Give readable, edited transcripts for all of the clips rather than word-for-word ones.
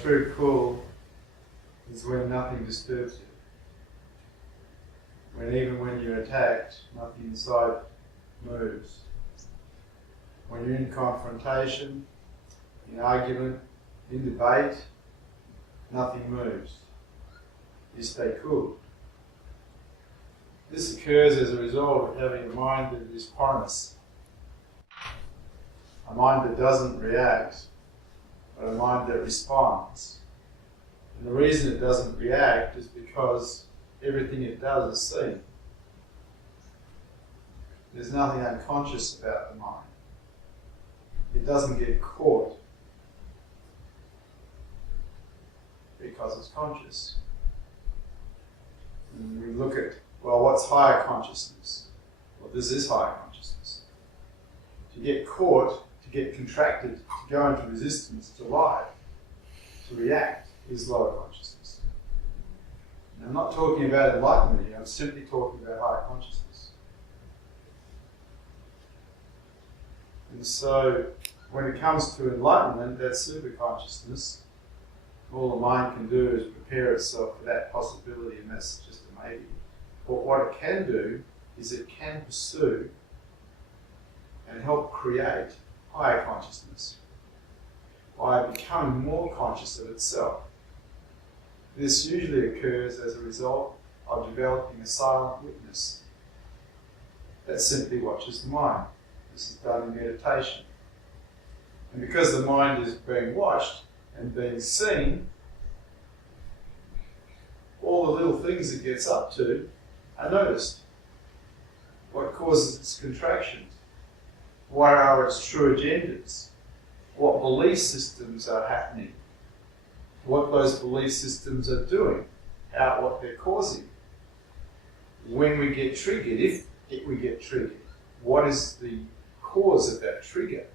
true cool is when nothing disturbs you. When even when you're attacked, nothing inside moves. When you're in confrontation, in argument, in debate, nothing moves. You stay cool. This occurs as a result of having a mind that is porous. A mind that doesn't react, but a mind that responds. And the reason it doesn't react is because everything it does is seen. There's nothing unconscious about the mind. It doesn't get caught because it's conscious. And we look at, well, what's higher consciousness? Well, this is higher consciousness. To get caught, to get contracted, to go into resistance to life, to react, is lower consciousness. And I'm not talking about enlightenment here, I'm simply talking about higher consciousness. And so, when it comes to enlightenment, that super consciousness, all the mind can do is prepare itself for that possibility, and that's just a maybe. But what it can do is it can pursue and help create higher consciousness by becoming more conscious of itself. This usually occurs as a result of developing a silent witness that simply watches the mind. This is done in meditation. And because the mind is being watched and being seen, all the little things it gets up to are noticed. What causes its contractions? What are its true agendas? What belief systems are happening? What those belief systems are doing? What they're causing? When we get triggered, if we get triggered, what is the cause of that trigger?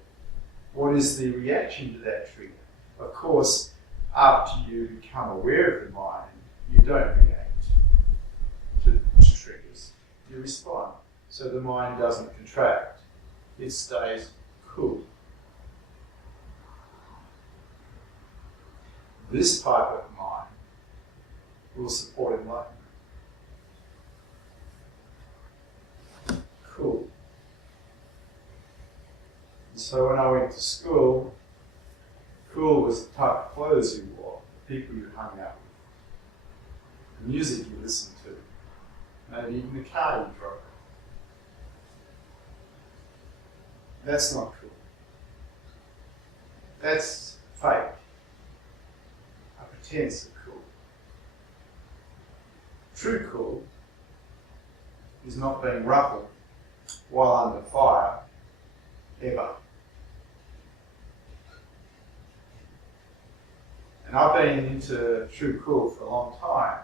What is the reaction to that trigger? Of course, after you become aware of the mind, you don't react to triggers, you respond. So the mind doesn't contract, it stays cool. This type of mind will support enlightenment. Cool. And so when I went to school, cool was the type of clothes you wore, the people you hung out with, the music you listened to, maybe even the car you drove. That's not cool. That's fake. A pretense of cool. True cool is not being ruffled while under fire, ever. And I've been into true cool for a long time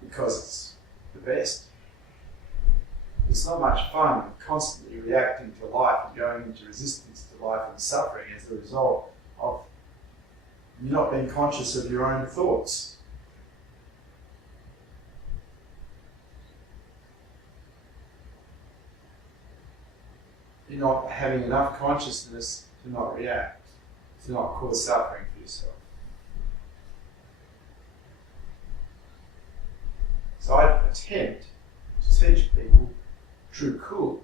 because it's the best. It's not much fun constantly reacting to life and going into resistance to life and suffering as a result of you not being conscious of your own thoughts. You're not having enough consciousness to not react, to not cause suffering for yourself. So I attempt to teach people true cool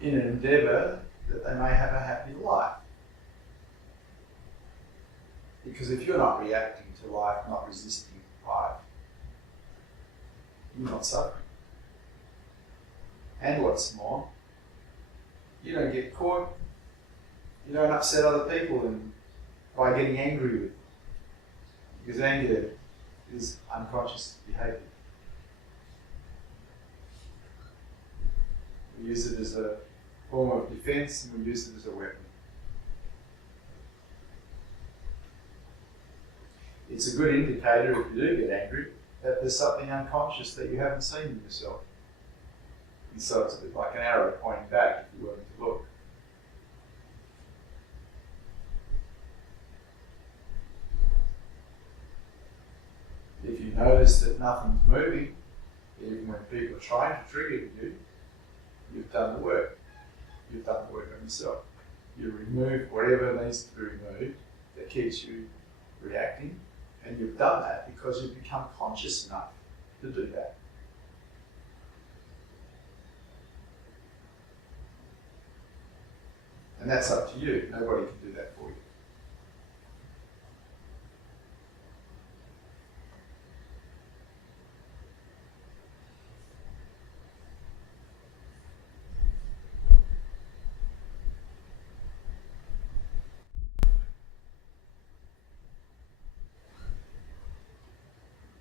in an endeavour that they may have a happy life. Because if you're not reacting to life, not resisting life, you're not suffering. And what's more, you don't get caught, you don't upset other people by getting angry with them. Because anger is unconscious behaviour. We use it as a form of defence and we use it as a weapon. It's a good indicator if you do get angry that there's something unconscious that you haven't seen in yourself. And so it's a bit like an arrow pointing back if you're willing to look. If you notice that nothing's moving, even when people are trying to trigger you, you've done the work. you've done the work on yourself. You remove whatever needs to be removed that keeps you reacting, and you've done that because you've become conscious enough to do that. And that's up to you. Nobody can do that for you.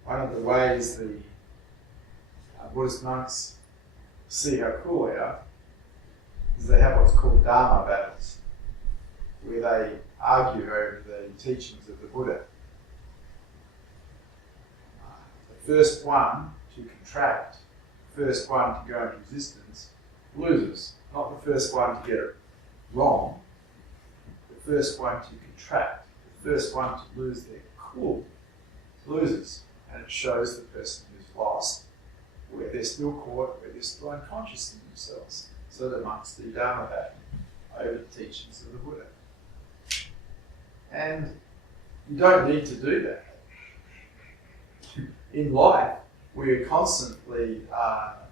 One of the ways the Buddhist monks see how cool they are is they have what's called Dharma battles, where they argue over the teachings of the Buddha. The first one to contract, the first one to go into resistance, loses. Not the first one to get it wrong, the first one to contract, the first one to lose their cool, loses. And it shows the person who's lost, where they're still caught, where they're still unconscious in themselves. So the monks do Dharma battle over the teachings of the Buddha. And you don't need to do that. In life, we are constantly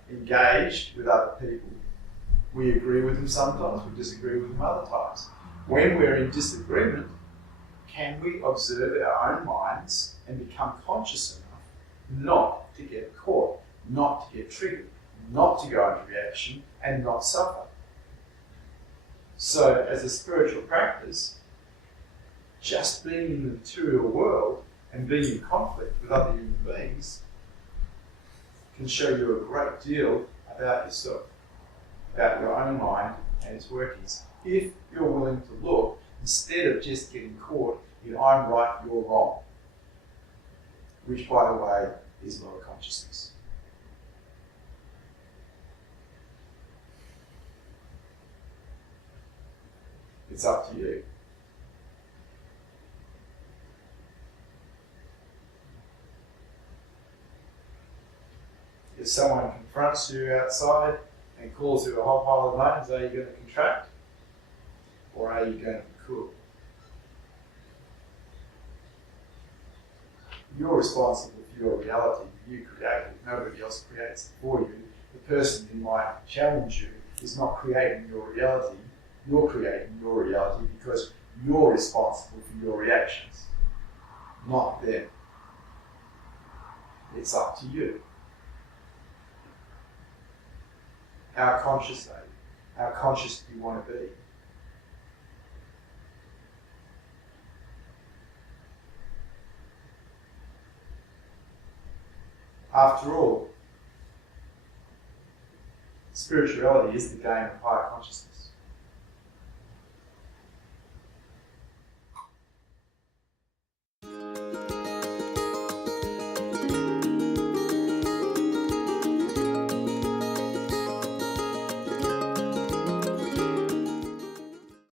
engaged with other people. We agree with them sometimes, we disagree with them other times. When we're in disagreement, can we observe our own minds and become conscious enough not to get caught, not to get triggered, not to go into reaction, and not suffer? So, as a spiritual practice, just being in the material world and being in conflict with other human beings can show you a great deal about yourself, about your own mind and its workings, if you're willing to look instead of just getting caught in I'm right, you're wrong, which, by the way, is lower consciousness. It's up to you. If someone confronts you outside and calls you a whole pile of names, are you going to contract? Or are you going to be cool? You're responsible for your reality. You create it. Nobody else creates it for you. The person who might challenge you is not creating your reality. You're creating your reality because you're responsible for your reactions, not them. It's up to you. How conscious are you? How conscious do you want to be? After all, spirituality is the game of higher consciousness.